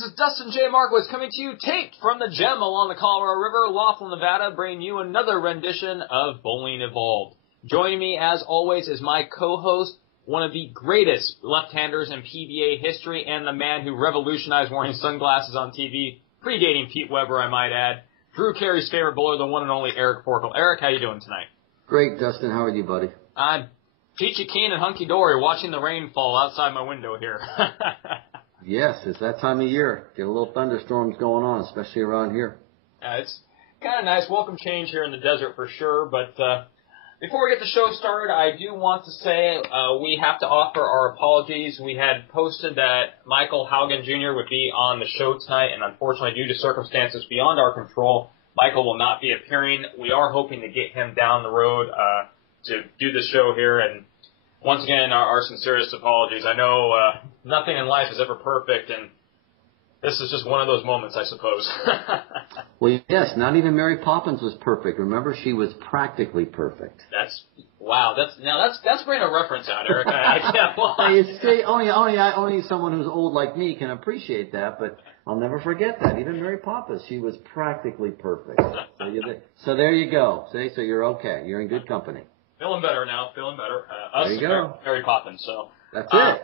This is Dustin J. Markowitz coming to you taped from the Gem along the Colorado River, Laughlin, Nevada, bringing you another rendition of Bowling Evolved. Joining me, as always, is my co-host, one of the greatest left-handers in PBA history, and the man who revolutionized wearing sunglasses on TV, predating Pete Weber, I might add, Drew Carey's favorite bowler, the one and only Eric Forkel. Eric, how you doing tonight? Great, Dustin. How are you, buddy? I'm peachy keen and hunky-dory, watching the rain fall outside my window here. Yes, it's that time of year. Get a little thunderstorms going on, especially around here. It's kind of nice. Welcome change here in the desert for sure. But before we get the show started, I do want to say we have to offer our apologies. We had posted that Michael Haugen Jr. would be on the show tonight, and unfortunately, due to circumstances beyond our control, Michael will not be appearing. We are hoping to get him down the road to do the show here, and once again, our sincerest apologies. I know nothing in life is ever perfect, and this is just one of those moments, I suppose. Well, yes, not even Mary Poppins was perfect. Remember, she was practically perfect. Wow. That's bringing a reference out, Eric. I can't lie. Only someone who's old like me can appreciate that, but I'll never forget that. Even Mary Poppins, she was practically perfect. So there you go. See, so you're okay. You're in good company. Feeling better now. Feeling better. There you go. Mary Poppins. So that's it.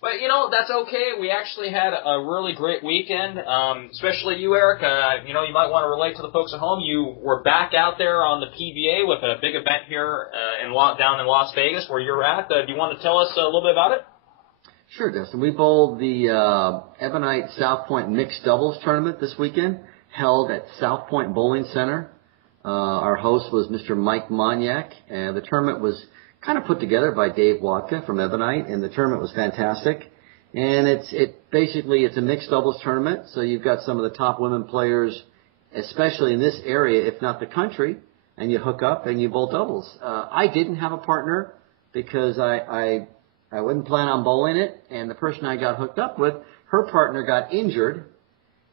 But, that's okay. We actually had a really great weekend, especially you, Eric. You might want to relate to the folks at home. You were back out there on the PBA with a big event here down in Las Vegas where you're at. Do you want to tell us a little bit about it? Sure, Dustin. We bowled the Ebonite South Point Mixed Doubles Tournament this weekend, held at South Point Bowling Center. Our host was Mr. Mike Monyak, and the tournament was kind of put together by Dave Watka from Ebonite, and the tournament was fantastic. And it's a mixed doubles tournament, so you've got some of the top women players, especially in this area, if not the country, and you hook up and you bowl doubles. I didn't have a partner because I wouldn't plan on bowling it, and the person I got hooked up with, her partner got injured.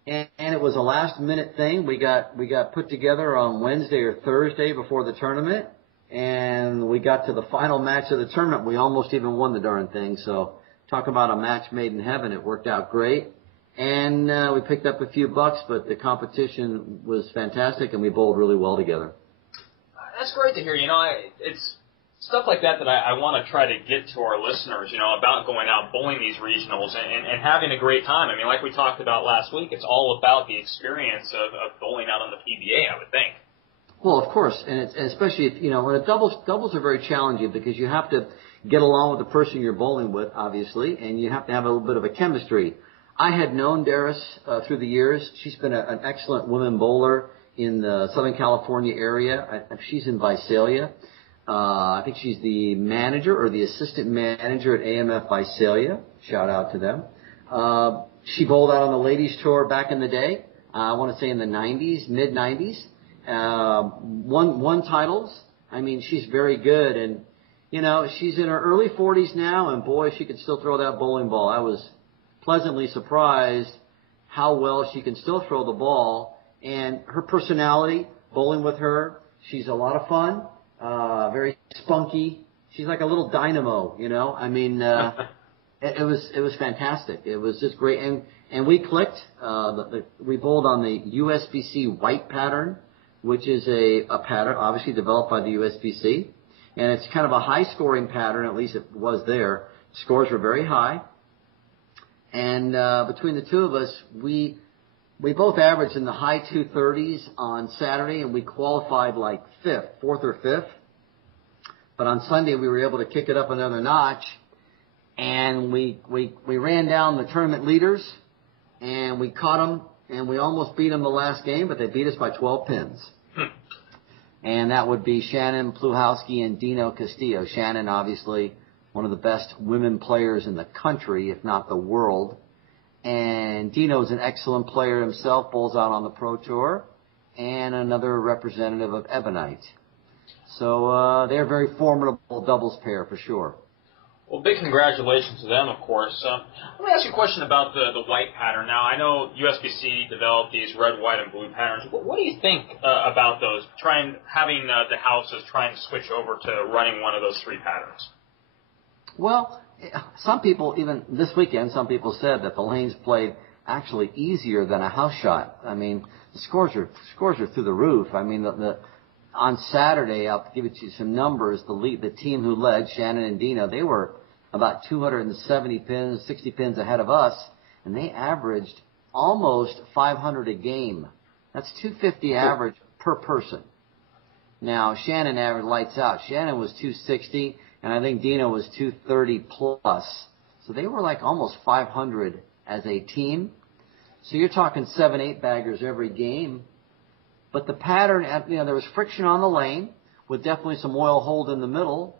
And it was a last-minute thing. We got put together on Wednesday or Thursday before the tournament, and we got to the final match of the tournament. We almost even won the darn thing. So talk about a match made in heaven. It worked out great. And we picked up a few bucks, but the competition was fantastic, and we bowled really well together. That's great to hear. It's stuff like that I want to try to get to our listeners, about going out bowling these regionals and having a great time. I mean, like we talked about last week, it's all about the experience of bowling out on the PBA, I would think. Well, of course, and especially if, when doubles are very challenging because you have to get along with the person you're bowling with, obviously, and you have to have a little bit of a chemistry. I had known Darius through the years. She's been an excellent women bowler in the Southern California area. She's in Visalia. I think she's the manager or the assistant manager at AMF Visalia. Shout out to them. She bowled out on the ladies tour back in the day. I want to say in the 90s, mid-90s. Won titles. I mean, she's very good. And, she's in her early 40s now, and boy, she could still throw that bowling ball. I was pleasantly surprised how well she can still throw the ball. And her personality, bowling with her, she's a lot of fun. Very spunky. She's like a little dynamo, I mean, it was fantastic. It was just great. And we clicked. We bowled on the USBC white pattern, which is a pattern obviously developed by the USBC. And it's kind of a high scoring pattern, at least it was there. Scores were very high. And, between the two of us, we both averaged in the high 230s on Saturday, and we qualified like fourth or fifth. But on Sunday, we were able to kick it up another notch, and we ran down the tournament leaders, and we caught them, and we almost beat them the last game, but they beat us by 12 pins. And that would be Shannon Pluhowski and Dino Castillo. Shannon, obviously, one of the best women players in the country, if not the world. And Dino's an excellent player himself, bowls out on the Pro Tour, and another representative of Ebonite. So they're a very formidable doubles pair for sure. Well, big congratulations to them, of course. Let me ask you a question about the white pattern. Now, I know USBC developed these red, white, and blue patterns. What do you think about those, having the houses trying to switch over to running one of those three patterns? Well, some people, even this weekend, some people said that the lanes played actually easier than a house shot. I mean, the scores are through the roof. I mean, on Saturday, I'll give you some numbers. The team who led, Shannon and Dino, they were about 270 pins, 60 pins ahead of us, and they averaged almost 500 a game. That's 250 average per person. Now, Shannon averaged lights out. Shannon was 260, and I think Dino was 230 plus. So they were like almost 500 as a team. So you're talking 7, 8 baggers every game. But the pattern, there was friction on the lane with definitely some oil hold in the middle,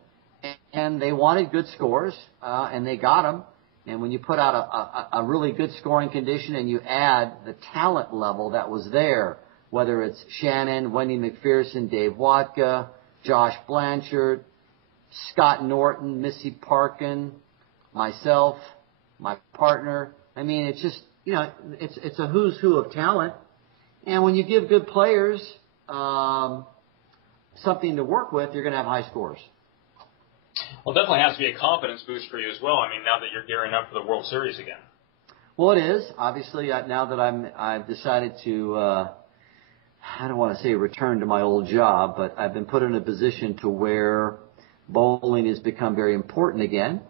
and they wanted good scores, and they got them. And when you put out a really good scoring condition and you add the talent level that was there, whether it's Shannon, Wendy McPherson, Dave Watka, Josh Blanchard, Scott Norton, Missy Parkin, myself, my partner. I mean, it's just, it's a who's who of talent. And when you give good players something to work with, you're going to have high scores. Well, it definitely has to be a confidence boost for you as well. I mean, now that you're gearing up for the World Series again. Well, it is. Obviously, now that I've decided to, I don't want to say return to my old job, but I've been put in a position to where bowling has become very important again.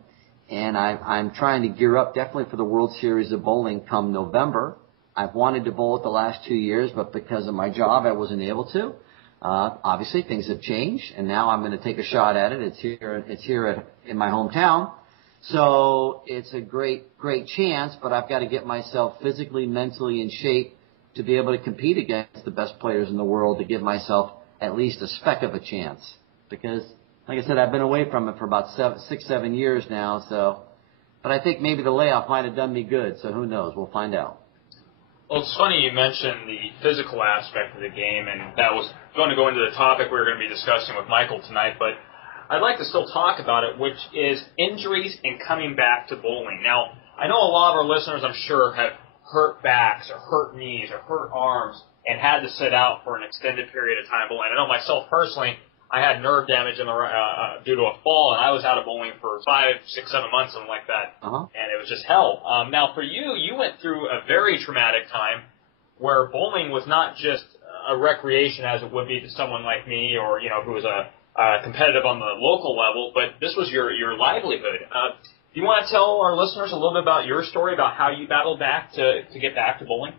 And I'm trying to gear up definitely for the World Series of Bowling come November. I've wanted to bowl it the last 2 years, but because of my job, I wasn't able to. Obviously, things have changed, and now I'm going to take a shot at it. It's here in my hometown. So it's a great chance, but I've got to get myself physically, mentally in shape to be able to compete against the best players in the world to give myself at least a speck of a chance. Because, like I said, I've been away from it for about 6, 7 years now. So, but I think maybe the layoff might have done me good. So who knows? We'll find out. Well, it's funny you mentioned the physical aspect of the game, and that was going to go into the topic we were going to be discussing with Michael tonight, but I'd like to still talk about it, which is injuries and coming back to bowling. Now, I know a lot of our listeners, I'm sure, have hurt backs or hurt knees or hurt arms and had to sit out for an extended period of time bowling. I know myself personally, I had nerve damage due to a fall, and I was out of bowling for 5, 6, 7 months, something like that, and it was just hell. Now, for you, you went through a very traumatic time where bowling was not just a recreation as it would be to someone like me or, who was competitive on the local level, but this was your livelihood. Do you want to tell our listeners a little bit about your story, about how you battled back to get back to bowling?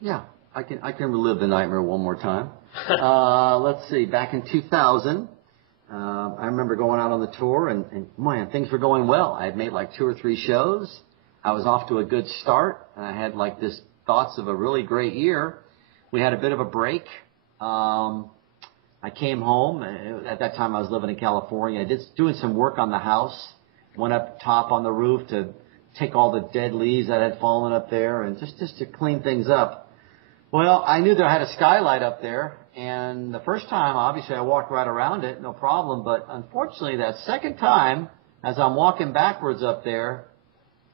Yeah, I can relive the nightmare one more time. Let's see, back in 2000, I remember going out on the tour, and man, things were going well. I had made like 2 or 3 shows. I was off to a good start, and I had like this thoughts of a really great year. We had a bit of a break. I came home. At that time, I was living in California. I did doing some work on the house. Went up top on the roof to take all the dead leaves that had fallen up there, and just to clean things up. Well, I knew that I had a skylight up there, and the first time, obviously, I walked right around it, no problem. But unfortunately, that second time, as I'm walking backwards up there,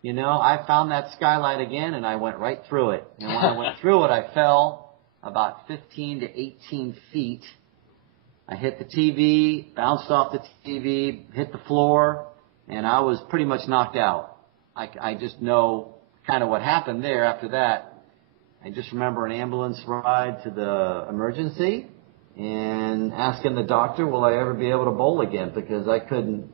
I found that skylight again, and I went right through it. And when I went through it, I fell about 15 to 18 feet. I hit the TV, bounced off the TV, hit the floor, and I was pretty much knocked out. I just know kind of what happened there after that. I just remember an ambulance ride to the emergency and asking the doctor, will I ever be able to bowl again? Because I could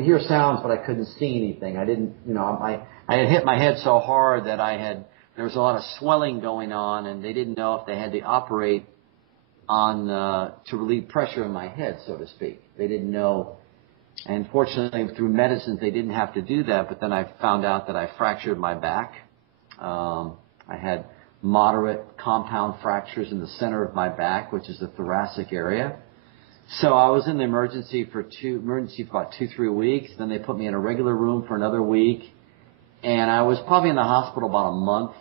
hear sounds, but I couldn't see anything. I didn't, I had hit my head so hard that there was a lot of swelling going on, and they didn't know if they had to operate on, to relieve pressure in my head, so to speak. They didn't know. And fortunately, through medicines, they didn't have to do that, but then I found out that I fractured my back. I had moderate compound fractures in the center of my back, which is the thoracic area. So I was in the emergency for about 2-3 weeks. Then they put me in a regular room for another week. And I was probably in the hospital about a month.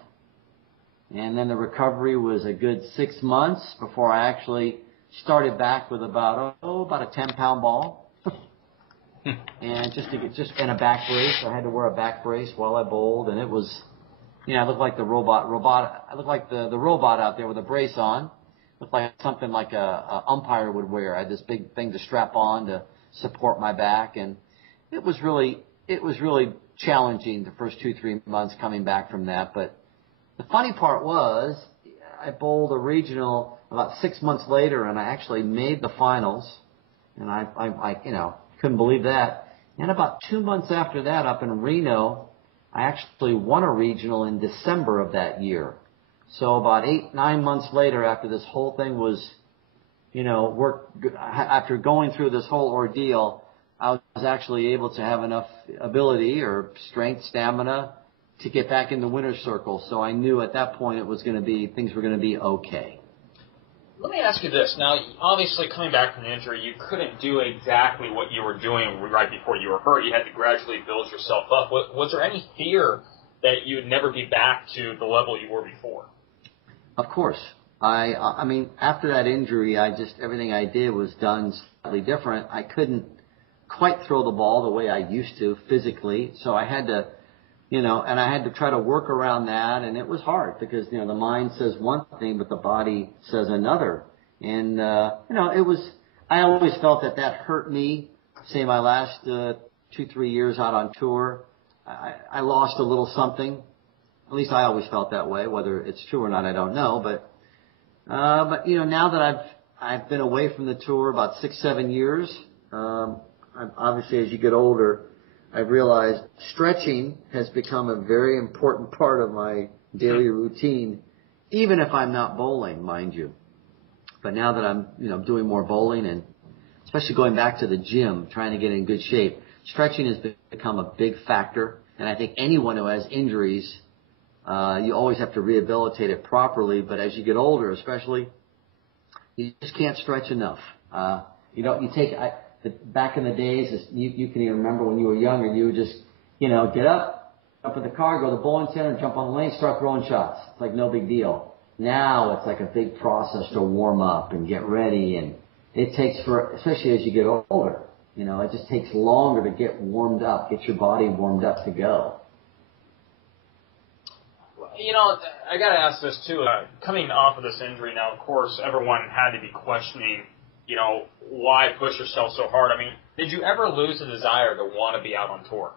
And then the recovery was a good 6 months before I actually started back with about a 10-pound ball. And in a back brace. I had to wear a back brace while I bowled, and it was, I looked like the robot. I looked like the robot out there with a brace on. Looked like something like a umpire would wear. I had this big thing to strap on to support my back, and it was really challenging the first 2-3 months coming back from that. But the funny part was I bowled a regional about 6 months later, and I actually made the finals, and I couldn't believe that. And about 2 months after that, up in Reno, I actually won a regional in December of that year. So about 8-9 months later, after this whole thing was, after going through this whole ordeal, I was actually able to have enough ability or strength, stamina to get back in the winner's circle. So I knew at that point things were going to be okay. Let me ask you this. Now, obviously, coming back from the injury, you couldn't do exactly what you were doing right before you were hurt. You had to gradually build yourself up. Was there any fear that you would never be back to the level you were before? Of course. I mean, after that injury, everything I did was done slightly different. I couldn't quite throw the ball the way I used to physically, so I had to, and I had to try to work around that, and it was hard because, the mind says one thing, but the body says another. And, I always felt that hurt me. Say my last 2-3 years out on tour, I lost a little something. At least I always felt that way. Whether it's true or not, I don't know. But now that I've been away from the tour about 6-7 years, obviously as you get older, I've realized stretching has become a very important part of my daily routine, even if I'm not bowling, mind you. But now that I'm, doing more bowling and especially going back to the gym, trying to get in good shape, stretching has become a big factor. And I think anyone who has injuries, you always have to rehabilitate it properly. But as you get older, especially, you just can't stretch enough. Back in the days, you can even remember when you were younger, you would just, get up, jump in the car, go to the bowling center, jump on the lane, start throwing shots. It's like no big deal. Now it's like a big process to warm up and get ready, and it takes especially as you get older, it just takes longer to get warmed up, get your body warmed up to go. I got to ask this too. Coming off of this injury now, of course, everyone had to be questioning, why push yourself so hard? I mean, did you ever lose the desire to want to be out on tour?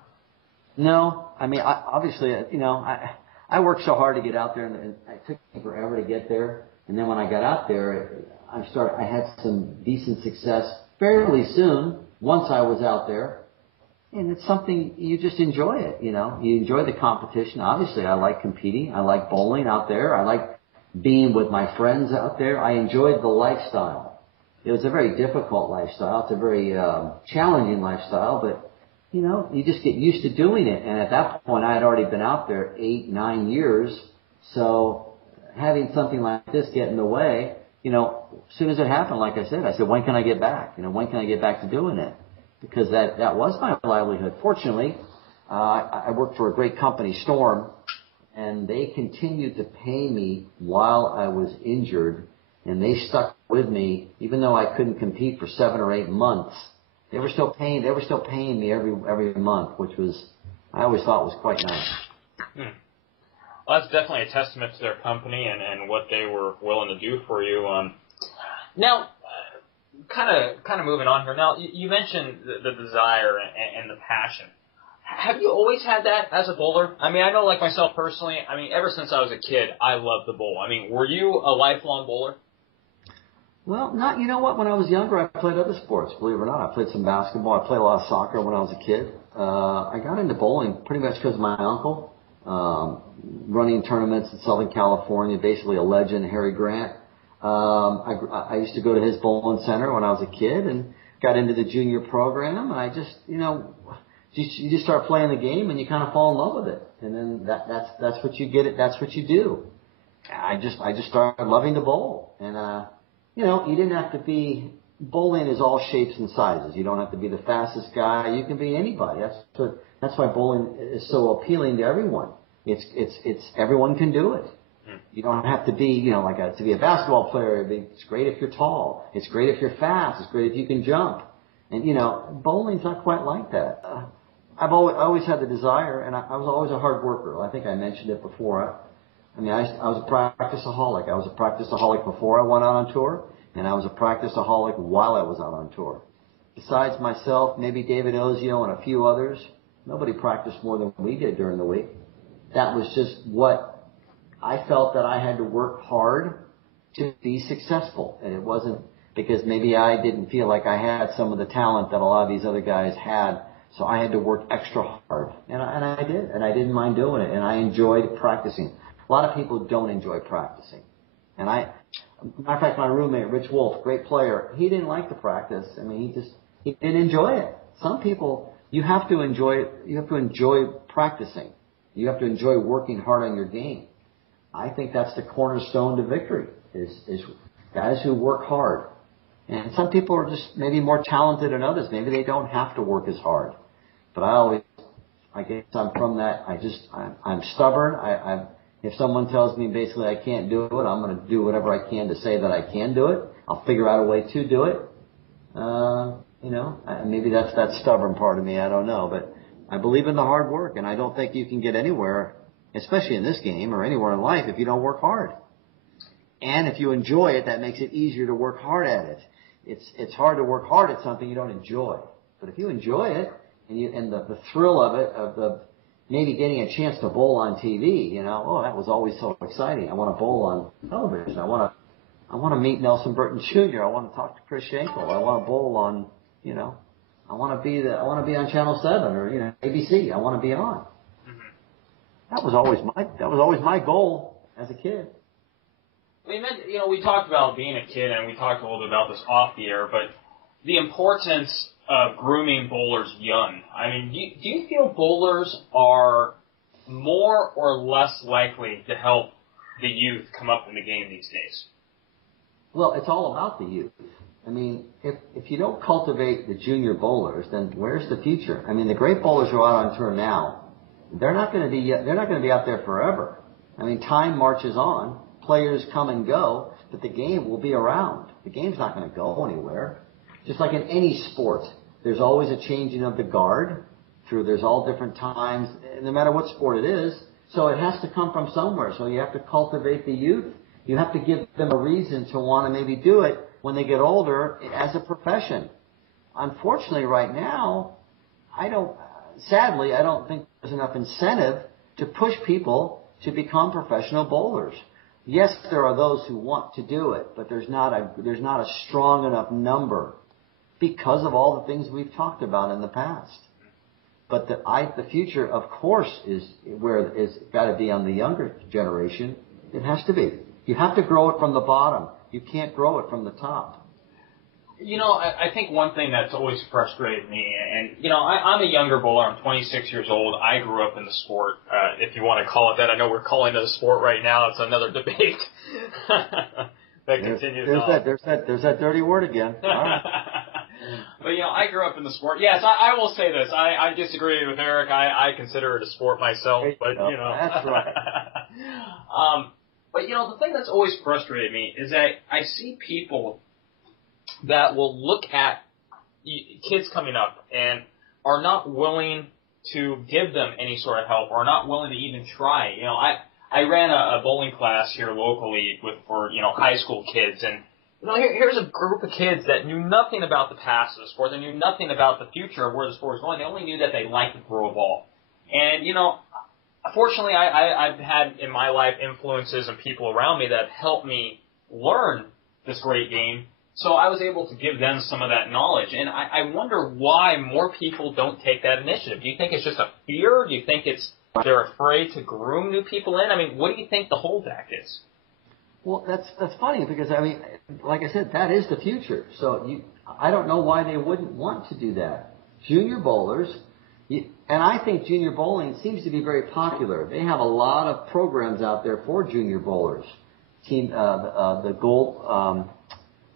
No. I mean, obviously, I worked so hard to get out there, and it took me forever to get there. And then when I got out there, I had some decent success fairly soon once I was out there. And it's something, you just enjoy it, You enjoy the competition. Obviously, I like competing. I like bowling out there. I like being with my friends out there. I enjoyed the lifestyle. It was a very difficult lifestyle. It's a very challenging lifestyle, but, you just get used to doing it. And at that point, I had already been out there 8-9 years. So having something like this get in the way, as soon as it happened, like I said, when can I get back? When can I get back to doing it? Because that was my livelihood. Fortunately, I worked for a great company, Storm, and they continued to pay me while I was injured, and they stuck with me even though I couldn't compete for 7 or 8 months. They were still paying me every month, which I always thought was quite nice. Well, that's definitely a testament to their company and what they were willing to do for you. Now, kind of moving on here. Now, you mentioned the desire and the passion. Have you always had that as a bowler? I mean, I know, like myself personally, ever since I was a kid, I loved the bowl. Were you a lifelong bowler? Well, you know what? When I was younger, I played other sports, believe it or not. I played some basketball. I played a lot of soccer when I was a kid. I got into bowling pretty much because of my uncle, running tournaments in Southern California, basically a legend, Harry Grant. I used to go to his bowling center when I was a kid and got into the junior program, and I just, you just start playing the game and you kind of fall in love with it. And then that's what you get it. That's what you do. I just started loving to bowl. And, you didn't have to be, bowling is all shapes and sizes. You don't have to be the fastest guy. You can be anybody. That's why bowling is so appealing to everyone. It's everyone can do it. You don't have to be, to be a basketball player. It's great if you're tall. It's great if you're fast. It's great if you can jump. And, bowling's not quite like that. I've always had the desire, and I was always a hard worker. I think I mentioned it before. I was a practiceaholic. I was a practiceaholic before I went out on tour, and I was a practiceaholic while I was out on tour. besides myself, maybe David Ozio and a few others, nobody practiced more than we did during the week. That was just what I felt that I had to work hard to be successful. And it wasn't because maybe I didn't feel like I had some of the talent that a lot of these other guys had. So I had to work extra hard. And I did. And I didn't mind doing it. And I enjoyed practicing. A lot of people don't enjoy practicing. And matter of fact, my roommate, Rich Wolf, great player, he didn't like to practice. I mean, he didn't enjoy it. Some people, you have to enjoy practicing. You have to enjoy working hard on your game. I think that's the cornerstone to victory, is guys who work hard. And some people are just maybe more talented than others. Maybe they don't have to work as hard. But I guess I'm from that. I'm stubborn. If someone tells me basically I can't do it, I'm going to do whatever I can to say that I can do it. I'll figure out a way to do it. Maybe that's that stubborn part of me. I don't know. But I believe in the hard work, and I don't think you can get anywhere, especially in this game or anywhere in life, if you don't work hard. And if you enjoy it, that makes it easier to work hard at it. It's hard to work hard at something you don't enjoy. But if you enjoy it, and the thrill of it, of the maybe getting a chance to bowl on TV, that was always so exciting. I want to bowl on television. I want to meet Nelson Burton Jr. I want to talk to Chris Schenkel. I want to bowl on, I want to be on Channel 7 or ABC. I want to be on. Mm-hmm. That was always my goal as a kid. We talked about being a kid, and we talked a little bit about this off the air, but the importance of grooming bowlers young. I mean, do you feel bowlers are more or less likely to help the youth come up in the game these days? Well, it's all about the youth. I mean, if you don't cultivate the junior bowlers, then where's the future? I mean, the great bowlers who are out on tour now, they're not going to be out there forever. I mean, time marches on. Players come and go, but the game will be around. The game's not going to go anywhere. Just like in any sport, there's always a changing of the guard. There's all different times, no matter what sport it is. So it has to come from somewhere. So you have to cultivate the youth. You have to give them a reason to want to maybe do it when they get older as a profession. Unfortunately, right now, sadly, I don't think there's enough incentive to push people to become professional bowlers. Yes, there are those who want to do it, but there's not a strong enough number because of all the things we've talked about in the past. But the future, of course, is where it's got to be on the younger generation. It has to be. You have to grow it from the bottom. You can't grow it from the top. I think one thing that's always frustrated me, and, I'm a younger bowler. I'm 26 years old. I grew up in the sport, if you want to call it that. I know we're calling it a sport right now. It's another debate that continues on. There's that dirty word again. All right. But, I grew up in the sport. Yes, I will say this. I disagree with Eric. I consider it a sport myself, but, That's right. But, the thing that's always frustrated me is that I see people that will look at kids coming up and are not willing to give them any sort of help or not willing to even try. I ran a bowling class here locally for high school kids, and here's a group of kids that knew nothing about the past of the sport. They knew nothing about the future of where the sport was going. They only knew that they liked to throw a ball. And, fortunately, I've had in my life influences and people around me that helped me learn this great game. So I was able to give them some of that knowledge. And I wonder why more people don't take that initiative. Do you think it's just a fear? Do you think they're afraid to groom new people in? I mean, what do you think the holdback is? Well, that's funny because, like I said, that is the future. So I don't know why they wouldn't want to do that. Junior bowlers, and I think junior bowling seems to be very popular. They have a lot of programs out there for junior bowlers. The gold...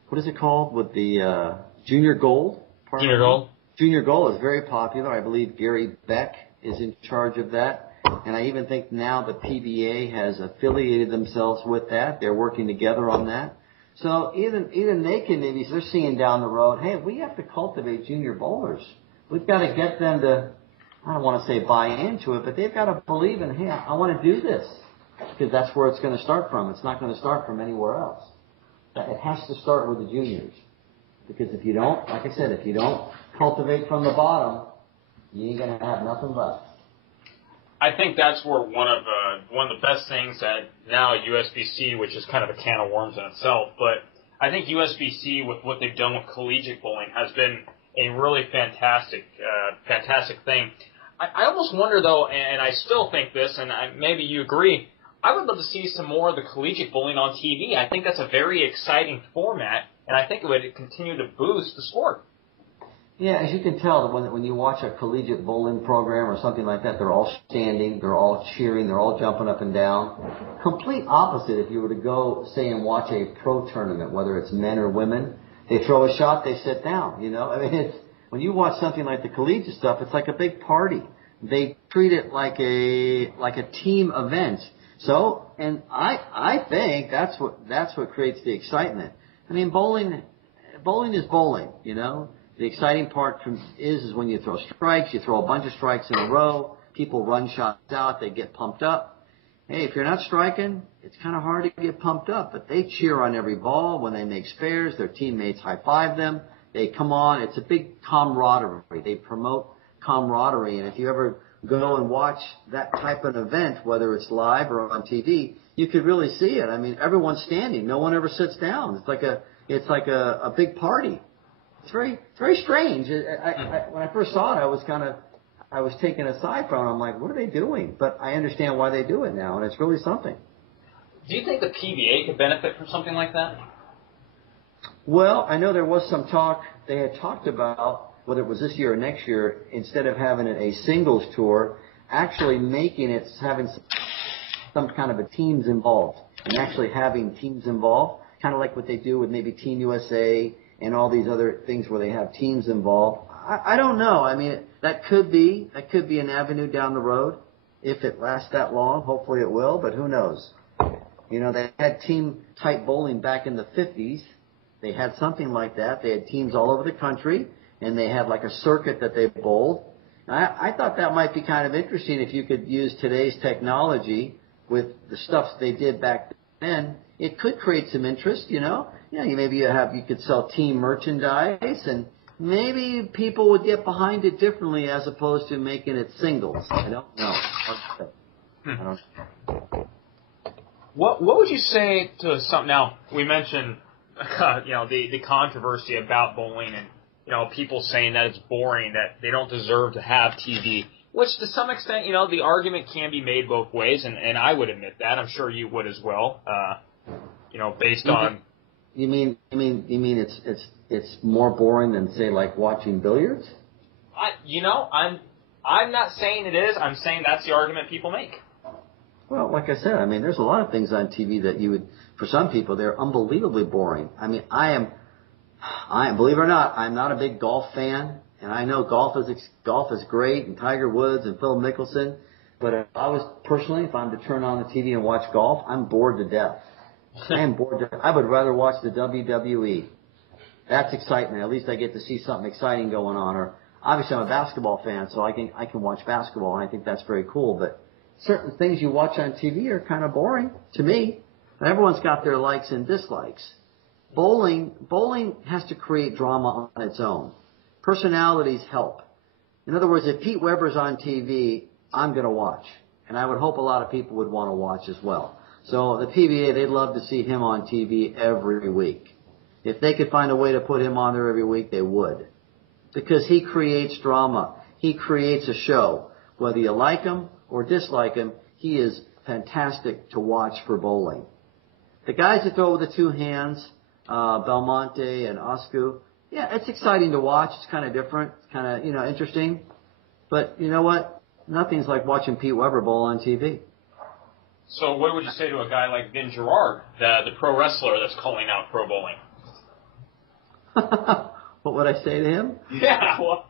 what is it called with the Junior Gold? Junior Gold. Junior Gold is very popular. I believe Gary Beck is in charge of that. And I even think now the PBA has affiliated themselves with that. They're working together on that. So even they can maybe, they're seeing down the road, hey, we have to cultivate junior bowlers. We've got to get them to, I don't want to say buy into it, but they've got to believe in, hey, I want to do this. Because that's where it's going to start from. It's not going to start from anywhere else. It has to start with the juniors. Because if you don't, like I said, if you don't cultivate from the bottom, you ain't going to have nothing left. I think that's where one of the best things that now USBC, which is kind of a can of worms in itself, but I think USBC with what they've done with collegiate bowling has been a really fantastic thing. I almost wonder though, and I still think this, and maybe you agree, I would love to see some more of the collegiate bowling on TV. I think that's a very exciting format, and I think it would continue to boost the sport. Yeah, as you can tell, when you watch a collegiate bowling program or something like that, they're all standing, they're all cheering, they're all jumping up and down. Complete opposite if you were to go, say, and watch a pro tournament, whether it's men or women. They throw a shot, they sit down, you know. I mean, when you watch something like the collegiate stuff, it's like a big party. They treat it like a team event. So, and I think that's what creates the excitement. I mean, bowling is bowling, you know. The exciting part is when you throw strikes, you throw a bunch of strikes in a row, people run shots out, they get pumped up. Hey, if you're not striking, it's kind of hard to get pumped up, but they cheer on every ball. When they make spares, their teammates high-five them. They come on. It's a big camaraderie. They promote camaraderie, and if you ever go and watch that type of event, whether it's live or on TV, you could really see it. I mean, everyone's standing. No one ever sits down. It's like a big party. It's very strange. When I first saw it, I was taken aside from it. I'm like, what are they doing? But I understand why they do it now, and it's really something. Do you think the PBA could benefit from something like that? Well, I know there was some talk. They had talked about whether it was this year or next year, instead of having it a singles tour, actually having some kind of a teams involved, and actually having teams involved, kind of like what they do with maybe Team USA and all these other things where they have teams involved. I don't know. I mean, that could be an avenue down the road if it lasts that long. Hopefully it will, but who knows? You know, they had team-type bowling back in the 50s. They had something like that. They had teams all over the country, and they had like a circuit that they bowled. I thought that might be kind of interesting if you could use today's technology with the stuff they did back then. It could create some interest, you know. Yeah, you could sell team merchandise, and maybe people would get behind it differently as opposed to making it singles. I don't know. I don't know. What would you say to something? Now we mentioned the controversy about bowling, and people saying that it's boring, that they don't deserve to have TV. Which to some extent, the argument can be made both ways, and I would admit that. I'm sure you would as well. Based on. You mean it's more boring than, say, like watching billiards? I'm not saying it is. I'm saying that's the argument people make. Well, like I said, I mean, there's a lot of things on TV that for some people, they're unbelievably boring. I mean, I am, believe it or not, I'm not a big golf fan, and I know golf is great, and Tiger Woods and Phil Mickelson, but if I'm to turn on the TV and watch golf, I'm bored to death. I would rather watch the WWE. That's excitement. At least I get to see something exciting going on. Or obviously I'm a basketball fan, so I can watch basketball, and I think that's very cool. But certain things you watch on TV are kind of boring to me. Everyone's got their likes and dislikes. Bowling has to create drama on its own. Personalities help. In other words, if Pete Weber's on TV, I'm going to watch. And I would hope a lot of people would want to watch as well. So the PBA, they'd love to see him on TV every week. If they could find a way to put him on there every week, they would. Because he creates drama. He creates a show. Whether you like him or dislike him, he is fantastic to watch for bowling. The guys that throw with the two hands, Belmonte and Oscu, yeah, it's exciting to watch. It's kind of different. It's kind of, interesting. But you know what? Nothing's like watching Pete Weber bowl on TV. So what would you say to a guy like Vin Gerard, the pro wrestler that's calling out pro bowling? What would I say to him? Yeah, well,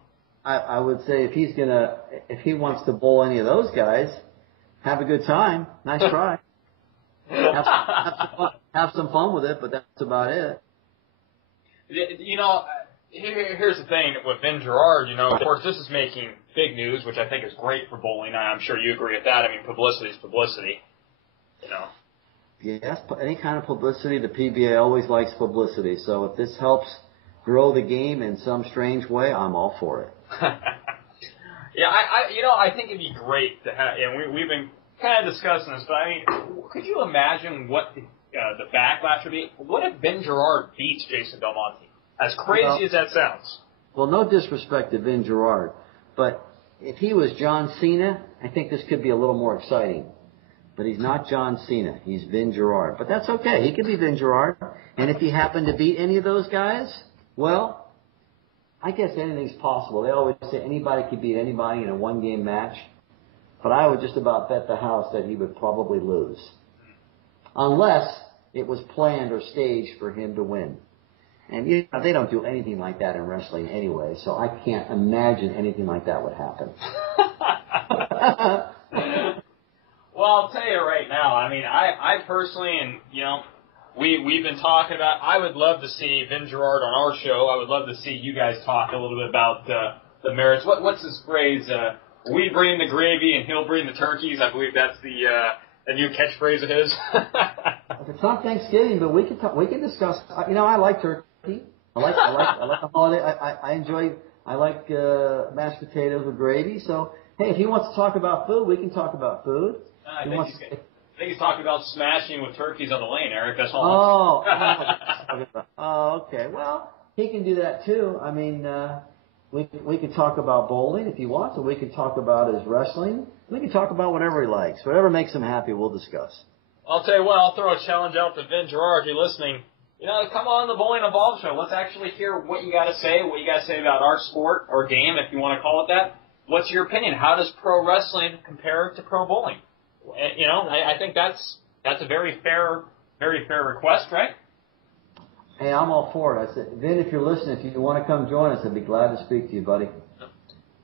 I would say if he wants to bowl any of those guys, have a good time. Nice try. Have some fun with it, but that's about it. Here's the thing with Vin Gerard, of course this is making big news, which I think is great for bowling. I'm sure you agree with that. I mean, publicity is publicity. Yes, any kind of publicity, the PBA always likes publicity. So if this helps grow the game in some strange way, I'm all for it. Yeah, I think it'd be great to have, and we've been kind of discussing this, but I mean, could you imagine what the backlash would be? What if Ben Gerard beats Jason Belmonte? As crazy as that sounds. Well, no disrespect to Ben Gerard, but if he was John Cena, I think this could be a little more exciting. But he's not John Cena. He's Ben Gerard. But that's okay. He could be Ben Gerard. And if he happened to beat any of those guys, well, I guess anything's possible. They always say anybody could beat anybody in a one-game match. But I would just about bet the house that he would probably lose. Unless it was planned or staged for him to win. And they don't do anything like that in wrestling anyway, so I can't imagine anything like that would happen. Well, I'll tell you right now, I mean, I personally, and, we've been talking about, I would love to see Ben Gerard on our show. I would love to see you guys talk a little bit about the merits. What's his phrase? We bring the gravy and he'll bring the turkeys. I believe that's the new catchphrase of his. It's not Thanksgiving, but we can discuss. I like turkey. I like the holiday. I like mashed potatoes with gravy. So hey, if he wants to talk about food, we can talk about food. I think he's talking about smashing with turkeys on the lane, Eric. That's all. Oh, okay. Well, he can do that too. I mean, we could talk about bowling if he wants, or we could talk about his wrestling. We can talk about whatever he likes. Whatever makes him happy, we'll discuss. I'll tell you what, I'll throw a challenge out to Ben Gerard, if you're listening. Come on the Bowling Evolved show. Let's actually hear what you got to say, about our sport or game, if you want to call it that. What's your opinion? How does pro wrestling compare to pro bowling? I think that's a very fair request, right? Hey, I'm all for it. I said, Ben, if you're listening, if you want to come join us, I'd be glad to speak to you, buddy. I'd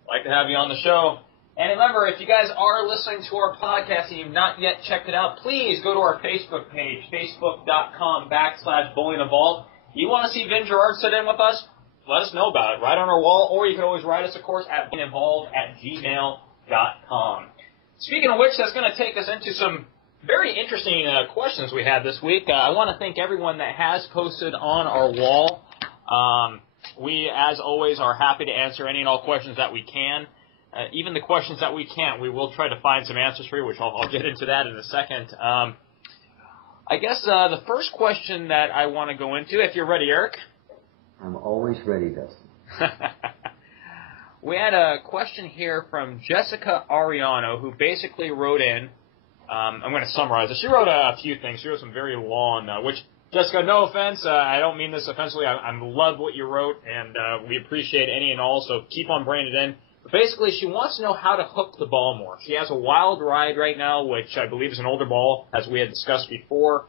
like to have you on the show. And remember, if you guys are listening to our podcast and you've not yet checked it out, please go to our Facebook page, facebook.com/Bowling Evolved. You want to see Ben Gerard sit in with us? Let us know about it. Write on our wall, or you can always write us, of course, at bowlingevolved@gmail.com. Speaking of which, that's going to take us into some very interesting questions we had this week. I want to thank everyone that has posted on our wall. We, as always, are happy to answer any and all questions that we can. Even the questions that we can't, we will try to find some answers for you, which I'll get into that in a second. I guess the first question that I want to go into, if you're ready, Eric. I'm always ready, Dustin. We had a question here from Jessica Ariano, who basically wrote in. I'm going to summarize it. She wrote a few things. She wrote some very long, which, Jessica, no offense. I don't mean this offensively. I love what you wrote, and we appreciate any and all, so keep on bringing it in. But basically, she wants to know how to hook the ball more. She has a Wild Ride right now, which I believe is an older ball, as we had discussed before.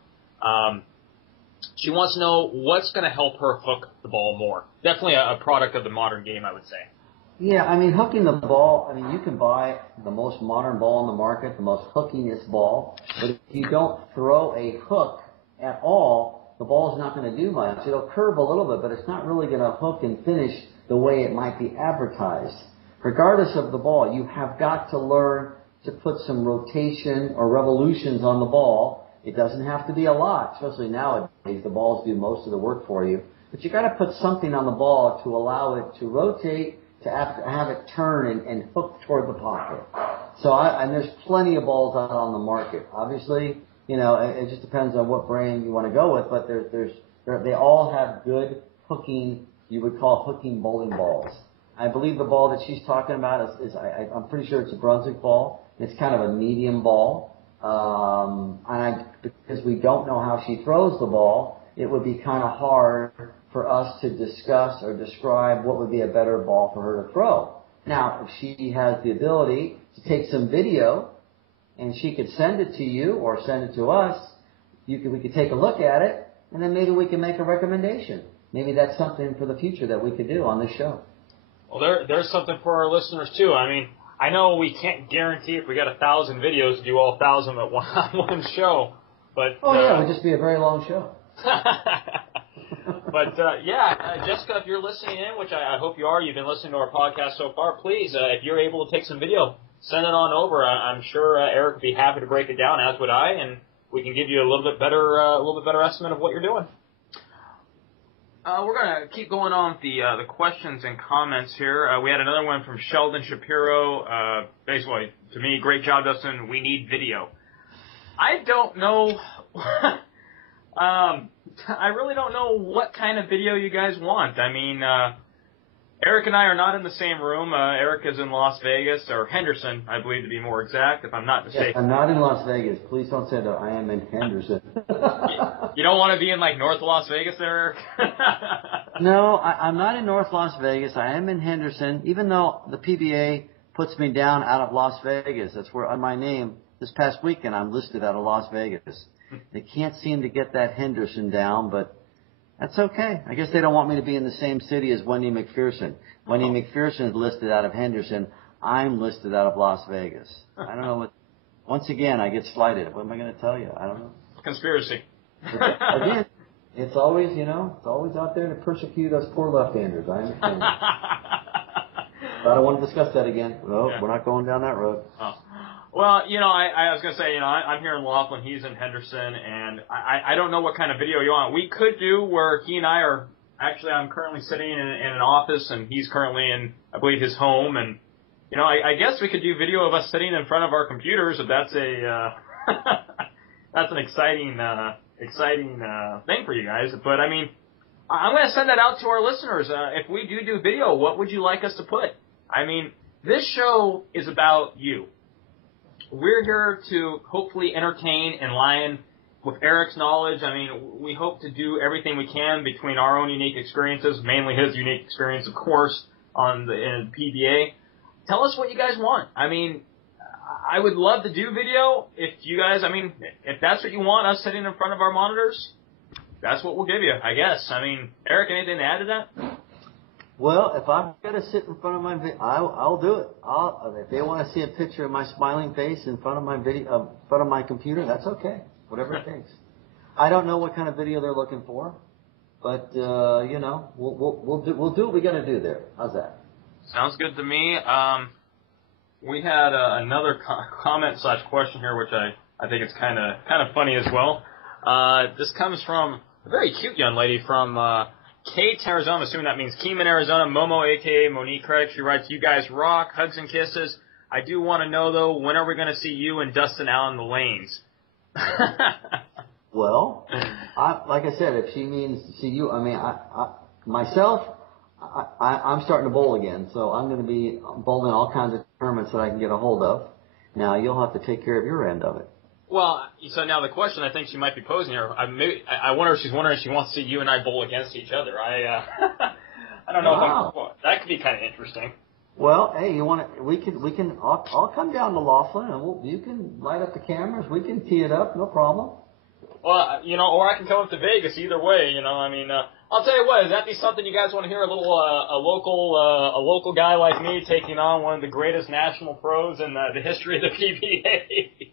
She wants to know what's going to help her hook the ball more. Definitely a product of the modern game, I would say. Yeah, I mean, hooking the ball, you can buy the most modern ball on the market, the most hookingest ball, but if you don't throw a hook at all, the ball's not going to do much. It'll curve a little bit, but it's not really going to hook and finish the way it might be advertised. Regardless of the ball, you have got to learn to put some rotation or revolutions on the ball. It doesn't have to be a lot, especially nowadays. The balls do most of the work for you. But you got to put something on the ball to allow it to rotate, to have it turn and hook toward the pocket. So, and there's plenty of balls out on the market. Obviously, it just depends on what brand you want to go with, but they all have good hooking, you would call hooking bowling balls. I believe the ball that she's talking about I'm pretty sure it's a Brunswick ball. It's kind of a medium ball. Because we don't know how she throws the ball, it would be kind of hard for us to discuss or describe what would be a better ball for her to throw. Now, if she has the ability to take some video and she could send it to you or send it to us, we could take a look at it, and then maybe we can make a recommendation. Maybe that's something for the future that we could do on this show. Well, there's something for our listeners, too. I mean, I know we can't guarantee if we got 1,000 videos to do all 1,000 at one show, but... it would just be a very long show. But, Jessica, if you're listening in, which I hope you are, you've been listening to our podcast so far, please, if you're able to take some video, send it on over. I'm sure Eric would be happy to break it down, as would I, and we can give you a little bit better estimate of what you're doing. We're going to keep going on with the questions and comments here. We had another one from Sheldon Shapiro. Basically, to me, great job, Dustin. We need video. I don't know. I really don't know what kind of video you guys want. I mean, Eric and I are not in the same room. Eric is in Las Vegas, or Henderson, I believe to be more exact, if I'm not mistaken. Yes, I'm not in Las Vegas. Please don't say that I am in Henderson. You don't want to be in, like, North Las Vegas there, Eric? No, I'm not in North Las Vegas. I am in Henderson, even though the PBA puts me down out of Las Vegas. That's where, on my name, this past weekend, I'm listed out of Las Vegas. They can't seem to get that Henderson down, but that's okay. I guess they don't want me to be in the same city as Wendy McPherson. Wendy McPherson is listed out of Henderson. I'm listed out of Las Vegas. I don't know what. Once again, I get slighted. What am I going to tell you? I don't know. Conspiracy. Again, it's always, it's always out there to persecute us poor left-handers. I understand. But I don't want to discuss that again. No, We're not going down that road. Oh. Well, I was going to say, I'm here in Laughlin, he's in Henderson, and I don't know what kind of video you want. We could do where he and I are, actually I'm currently sitting in an office, and he's currently in, I believe, his home, and, I guess we could do video of us sitting in front of our computers if that's that's an exciting thing for you guys. But, I mean, I'm going to send that out to our listeners. If we do video, what would you like us to put? I mean, this show is about you. We're here to hopefully entertain and enliven with Eric's knowledge. I mean, we hope to do everything we can between our own unique experiences, mainly his unique experience, of course, in the PBA. Tell us what you guys want. I mean, I would love to do video. If you guys, if that's what you want, us sitting in front of our monitors, that's what we'll give you, I guess. I mean, Eric, anything to add to that? Well, if I've got to sit in front of my I'll do it. If they want to see a picture of my smiling face in front of my in front of my computer, that's okay. Whatever it takes. I don't know what kind of video they're looking for, but we'll do what we got to do there. How's that? Sounds good to me. We had another comment / question here, which I think it's kind of funny as well. This comes from a very cute young lady from Kate, Arizona. I'm assuming that means Keenan, Arizona. Momo, a.k.a. Monique Craig. She writes, "You guys rock. Hugs and kisses. I do want to know, though, when are we going to see you and Dustin out in the lanes?" Well, like I said, if she means to see you, myself, I'm starting to bowl again, so I'm going to be bowling all kinds of tournaments that I can get a hold of. Now, you'll have to take care of your end of it. Well, so now the question I think she might be posing here, I wonder if she's wondering if she wants to see you and I bowl against each other. I don't know. Wow. That could be kind of interesting. Well, hey, I'll come down to Laughlin and you can light up the cameras. We can tee it up, no problem. Well, or I can come up to Vegas. Either way, I'll tell you what. Is that be something you guys want to hear? A local guy like me taking on one of the greatest national pros in the history of the PBA.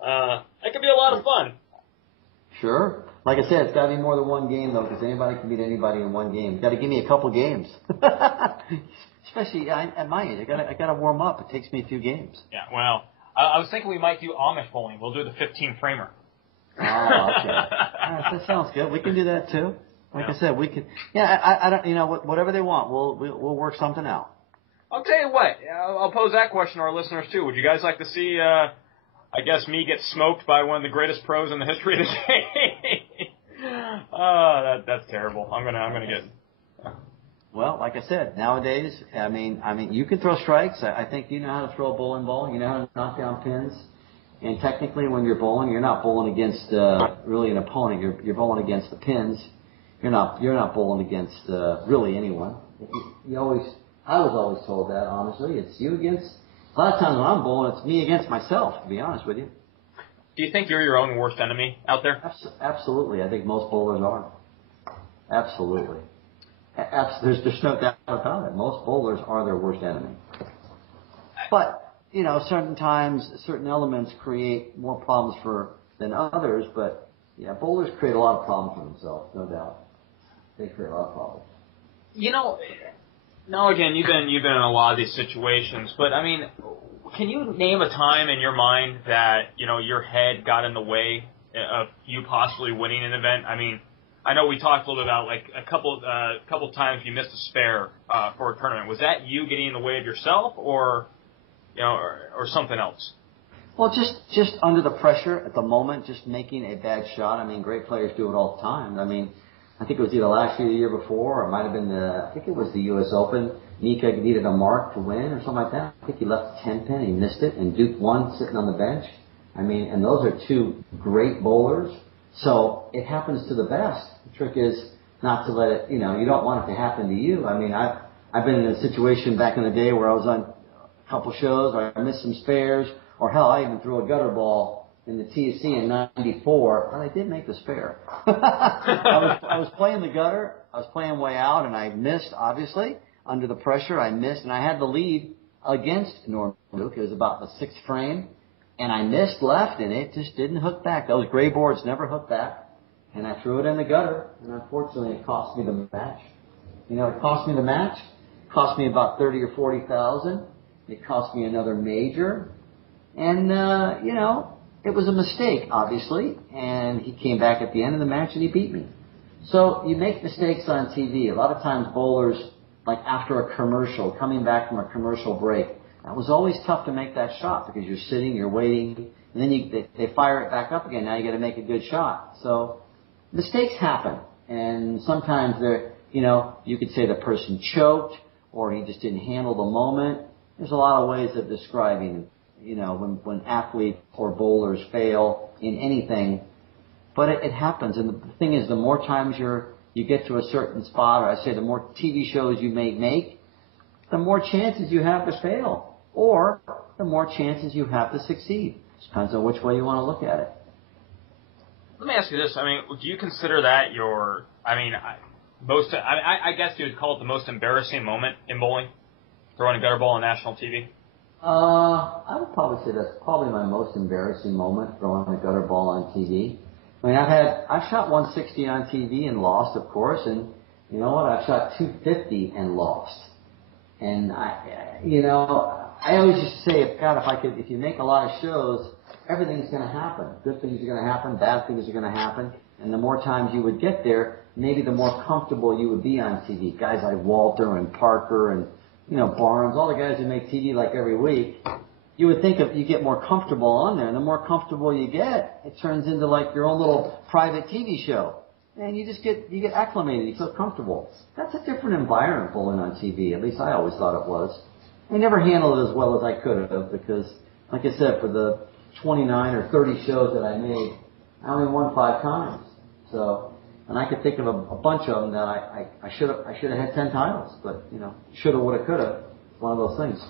That could be a lot of fun. Sure. Like I said, it's got to be more than one game, though, because anybody can beat anybody in one game. Got to give me a couple games. Especially at my age, I got to warm up. It takes me a few games. Yeah. Well, I was thinking we might do Amish bowling. We'll do the 15-framer. Oh, okay. That sounds good. We can do that too. Like I said, we can. Yeah, I don't. Whatever they want, we'll work something out. I'll tell you what. I'll pose that question to our listeners too. Would you guys like to see? I guess me get smoked by one of the greatest pros in the history of the game. That's terrible. I'm gonna get. Well, like I said, nowadays, you can throw strikes. I think you know how to throw a bowling ball. You know how to knock down pins. And technically, when you're bowling, you're not bowling against really an opponent. You're bowling against the pins. You're not bowling against really anyone. I was always told that, honestly. It's you against. A lot of times when I'm bowling, it's me against myself. To be honest with you. Do you think you're your own worst enemy out there? Absolutely. I think most bowlers are. Absolutely. There's no doubt about it. Most bowlers are their worst enemy. But certain times, certain elements create more problems than others, but yeah, bowlers create a lot of problems for themselves, no doubt. They create a lot of problems. Now again, you've been in a lot of these situations, but can you name a time in your mind that, your head got in the way of you possibly winning an event? I know we talked a little bit about like a couple times you missed a spare for a tournament. Was that you getting in the way of yourself, or or something else? Well, just under the pressure at the moment, just making a bad shot. I mean, great players do it all the time. I mean, I think it was either last year or the year before, or it might have been I think it was the U.S. Open. Nika needed a mark to win or something like that. I think he left the 10 pin, he missed it, and Duke won sitting on the bench. I mean, and those are two great bowlers. So it happens to the best. The trick is not to let it, you don't want it to happen to you. I mean, I've been in a situation back in the day where I was on a couple shows, or I missed some spares, or hell, I even threw a gutter ball in the TSC in '94, and I did make the spare. I was playing the gutter, I was playing way out, and I missed, obviously. Under the pressure, I missed, and I had the lead against Norm Duke. It was about the sixth frame, and I missed left, and it just didn't hook back. Those gray boards never hook back, and I threw it in the gutter, and unfortunately, it cost me the match. It cost me the match. It cost me about 30 or 40,000. It cost me another major, and it was a mistake, obviously. And he came back at the end of the match and he beat me. So you make mistakes on TV. A lot of times, bowlers, like after a commercial, coming back from a commercial break, that was always tough to make that shot because you're sitting, you're waiting, and then they fire it back up again. Now you got to make a good shot. So mistakes happen, and sometimes you could say the person choked or he just didn't handle the moment. There's a lot of ways of describing, when athletes or bowlers fail in anything, but it happens. And the thing is, the more times you get to a certain spot, or I say the more TV shows you may make, the more chances you have to fail, or the more chances you have to succeed. It depends on which way you want to look at it. Let me ask you this. I mean, do you consider that I guess you would call it the most embarrassing moment in bowling, throwing a gutter ball on national TV? I would probably say that's probably my most embarrassing moment, throwing a gutter ball on TV. I mean, I've shot 160 on TV and lost, of course, and you know what? I've shot 250 and lost. And I always used to say, if you make a lot of shows, everything's going to happen. Good things are going to happen, bad things are going to happen, and the more times you would get there, maybe the more comfortable you would be on TV. Guys like Walter and Parker and Barnes, all the guys who make TV like every week. You would think you get more comfortable on there, and the more comfortable you get, it turns into like your own little private TV show. And you get acclimated, you feel comfortable. That's a different environment bowling on TV, at least I always thought it was. I never handled it as well as I could have because, like I said, for the 29 or 30 shows that I made, I only won 5 times. So, and I could think of a bunch of them that I should have had 10 titles, but shoulda, woulda, coulda, one of those things.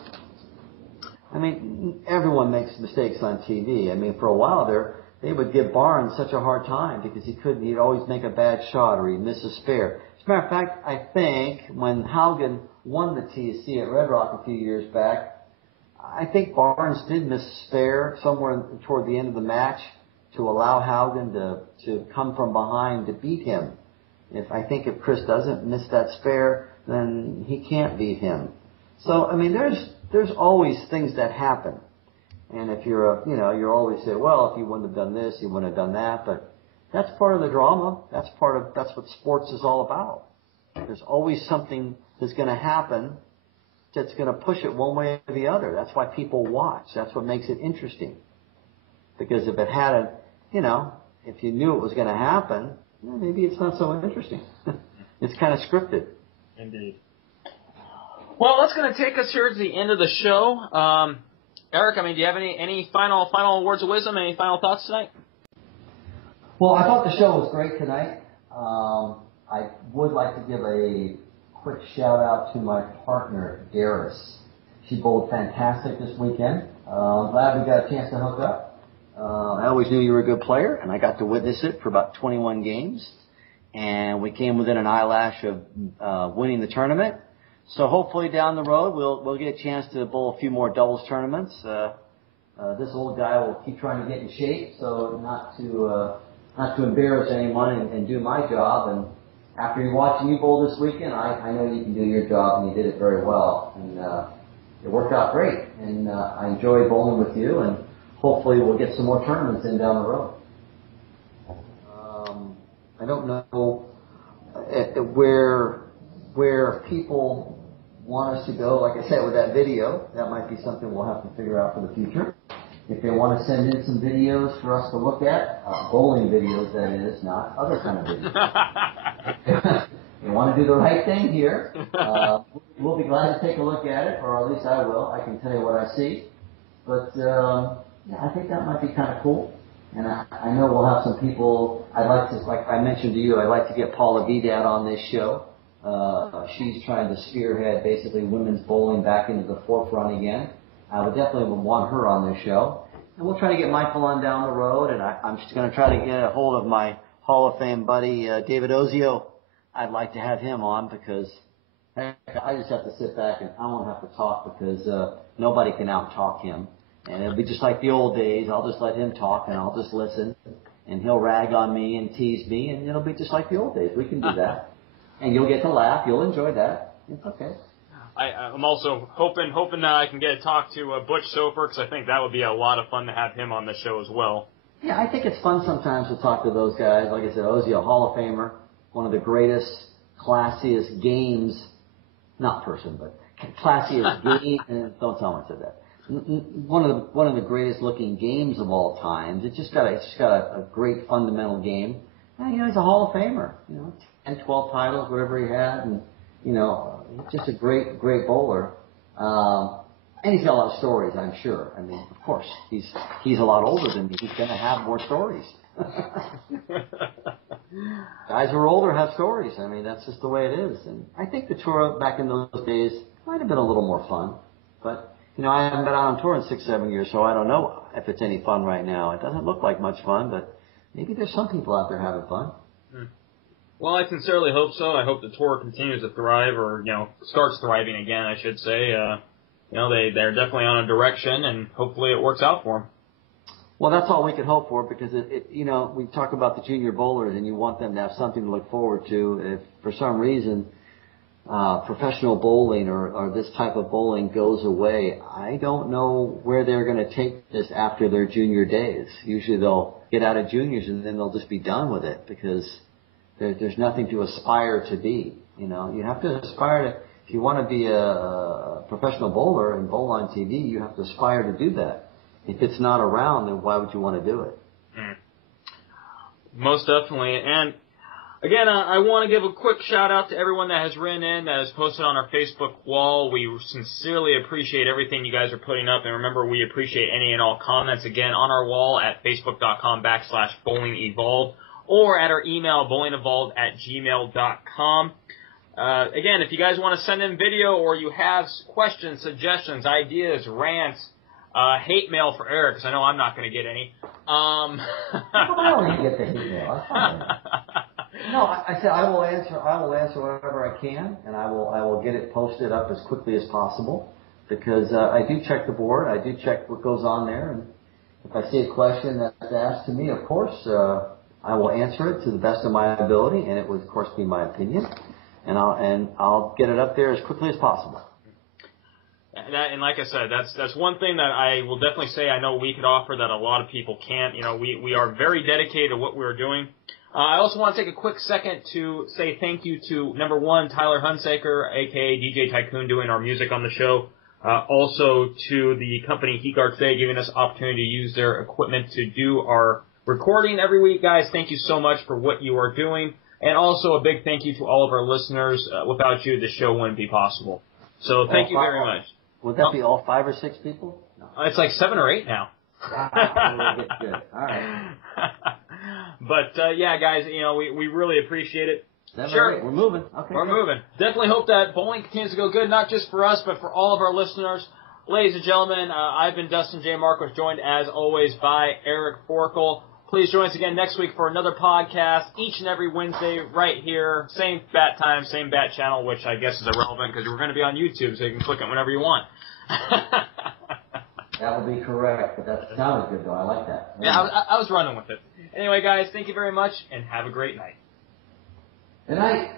I mean, everyone makes mistakes on TV. I mean, for a while there, they would give Barnes such a hard time because he'd always make a bad shot or he'd miss a spare. As a matter of fact, I think when Haugen won the TSC at Red Rock a few years back, I think Barnes did miss a spare somewhere toward the end of the match to allow Haugen to come from behind to beat him. If Chris doesn't miss that spare, then he can't beat him. So, I mean, there's always things that happen. And if you always say, well, if you wouldn't have done this, you wouldn't have done that. But that's part of the drama. That's what sports is all about. There's always something that's going to happen that's going to push it one way or the other. That's why people watch. That's what makes it interesting. Because if it hadn't, if you knew it was going to happen, maybe it's not so interesting. It's kind of scripted. Indeed. Well, that's going to take us here to the end of the show. Eric, do you have any final words of wisdom, any final thoughts tonight? Well, I thought the show was great tonight. I would like to give a quick shout out to my partner, Darius. She bowled fantastic this weekend. I'm glad we got a chance to hook up. I always knew you were a good player, and I got to witness it for about 21 games. And we came within an eyelash of winning the tournament. So hopefully down the road we'll get a chance to bowl a few more doubles tournaments. This old guy will keep trying to get in shape, so not to embarrass anyone and do my job. And after watching you bowl this weekend, I know you can do your job, and you did it very well. And it worked out great. And I enjoyed bowling with you, and hopefully we'll get some more tournaments in down the road. I don't know where people want us to go. Like I said, with that video, that might be something we'll have to figure out for the future. If they want to send in some videos for us to look at, bowling videos, that is, not other kind of videos. You want to do the right thing here. We'll be glad to take a look at it, or at least I will. I can tell you what I see. But I think that might be kind of cool. And I know we'll have some people. I'd like to, like I mentioned to you, I'd like to get Paula Vidal on this show. She's trying to spearhead basically women's bowling back into the forefront again. I would definitely want her on this show. And we'll try to get Michael on down the road, and I'm just going to try to get a hold of my Hall of Fame buddy, David Ozio. I'd like to have him on because heck, I just have to sit back and I won't have to talk because nobody can out-talk him. And it'll be just like the old days. I'll just let him talk and I'll just listen. And he'll rag on me and tease me, and it'll be just like the old days. We can do that. And you'll get to laugh. You'll enjoy that. It's okay. I'm also hoping that I can get to talk to Butch Sofer, because I think that would be a lot of fun to have him on the show as well. Yeah, I think it's fun sometimes to talk to those guys. Like I said, Ozzy, a Hall of Famer, one of the greatest, classiest games, not person, but classiest game, don't tell him I said that. One of the greatest looking games of all time. It's just got a great fundamental game. And, he's a Hall of Famer. 10, 12 titles, whatever he had, and just a great bowler. And he's got a lot of stories, I'm sure. I mean, of course, he's a lot older than me. He's going to have more stories. Guys who are older have stories. I mean, that's just the way it is. And I think the tour back in those days might have been a little more fun. But, I haven't been out on tour in 6-7 years, so I don't know if it's any fun right now. It doesn't look like much fun, but maybe there's some people out there having fun. Well, I sincerely hope so. I hope the tour continues to thrive, or, starts thriving again, I should say. They're definitely on a direction, and hopefully it works out for them. Well, that's all we can hope for, because we talk about the junior bowlers, and you want them to have something to look forward to. If for some reason professional bowling or this type of bowling goes away, I don't know where they're going to take this after their junior days. Usually they'll get out of juniors and then they'll just be done with it, because there's nothing to aspire to be. You have to aspire to, if you want to be a professional bowler and bowl on TV, you have to aspire to do that. If it's not around, then why would you want to do it? Most definitely. And again, I want to give a quick shout out to everyone that has written in, that has posted on our Facebook wall. We sincerely appreciate everything you guys are putting up. And remember, we appreciate any and all comments, again, on our wall at facebook.com/bowlingevolve, or at our email, bowlingevolved@gmail.com. Again, if you guys want to send in video, or you have questions, suggestions, ideas, rants, hate mail for Eric, because I know I'm not going to get any. I don't get the hate mail. No, I said I will answer whatever I can, and I will get it posted up as quickly as possible, because I do check the board, I do check what goes on there, and if I see a question that's asked to me, of course, I will answer it to the best of my ability, and it would of course be my opinion, and I'll get it up there as quickly as possible. And like I said, that's one thing that I will definitely say I know we could offer that a lot of people can't. We are very dedicated to what we're doing. I also want to take a quick second to say thank you to, number one, Tyler Hunsaker, a.k.a. DJ Tycoon, doing our music on the show. Also to the company Heat Guard Today, giving us opportunity to use their equipment to do our recording every week. Guys, thank you so much for what you are doing. And also a big thank you to all of our listeners. Without you, the show wouldn't be possible. So thank you very much. Would that be all 5 or 6 people? No. It's like 7 or 8 now. Good. All right. But, yeah, guys, we really appreciate it. Sure. We're moving. Okay. We're moving. Definitely hope that bowling continues to go good, not just for us, but for all of our listeners. Ladies and gentlemen, I've been Dustin J. Markowitz, joined as always by Eric Forkel. Please join us again next week for another podcast, each and every Wednesday right here. Same bat time, same bat channel, which I guess is irrelevant because we're going to be on YouTube, so you can click it whenever you want. That would be correct, but that sounded good, though. I like that. Yeah, I was running with it. Anyway, guys, thank you very much, and have a great night. Good night.